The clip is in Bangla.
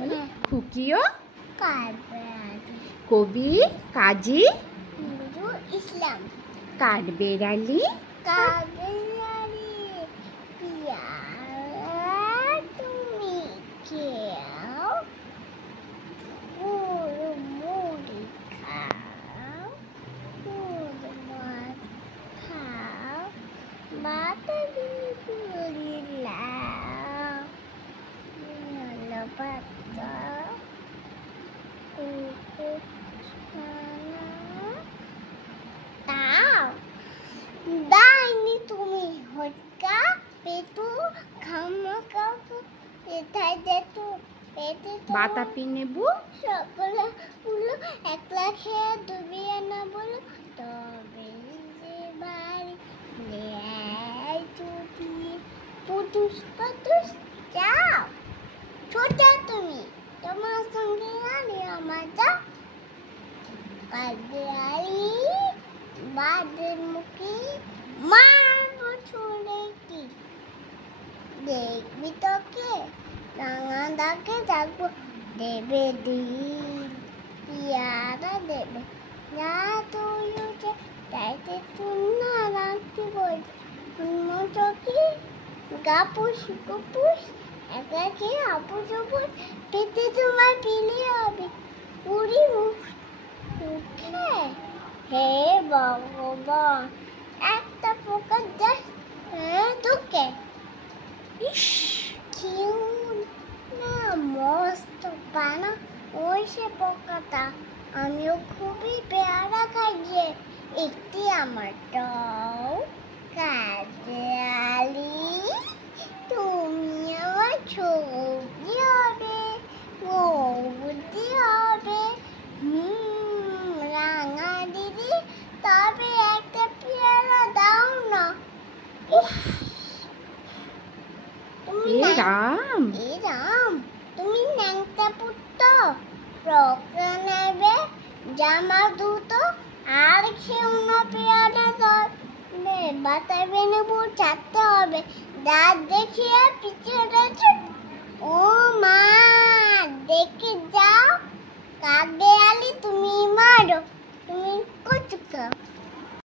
বলে খুকিও কাঠবেড়ালি কবি কাজী নজরুল ইসলাম কাঠবেড়ালি কাঠবেড়ালি পেয়ারা তুমি খেও মুড়ি খাও মাছ খাও বাতাবি পুরি লাও পাতা তাও দাইনি তুমি হটকা পেটু খামাকা এটাই যেতু পেটে বাতাপি নেবু সকলে পুলো একলা খেয়ে ডুবিয়ে না বলো তবে যে বাড়ি নেয় চুটি পুটুস পাটুস যাও ছোটা তুমি তোমার সঙ্গে আনি আমার যা কাঠবেড়ালি বাদের মুখে মারবো ছুঁড়ে কি দেখবি তোকে রাঙা দাকে ডাকবো দেবে দিন পেয়ারা দেবে না তুই উঠে তাইতে চুন্না রাখতে বলছে চোখে গাপুস গুপুস একা খেয়ে আপুস উপুস পেতে তোমার পিলে হবে পুরি মুখে হে ভগবান একটা পোকা দেয় তোকে ইস কেউ না মস্ত পানা ওই সে পোকাটা আমিও খুবই পেয়ারা খাই যে একটি আমার টাও কাঠবেড়ালি তুমি আমার ছবি হবে বৌদি হবে রাঙা দিদি তবে একটা পেয়ারা দাও না তুমি এ রাম তুমি ন্যাংটা পুত্র ফ্রক নেবে জামা দুটো আর খেও না পেয়ারা দর বাতাবে নেবো ছাড়তে হবে দাঁত দেখিয়ে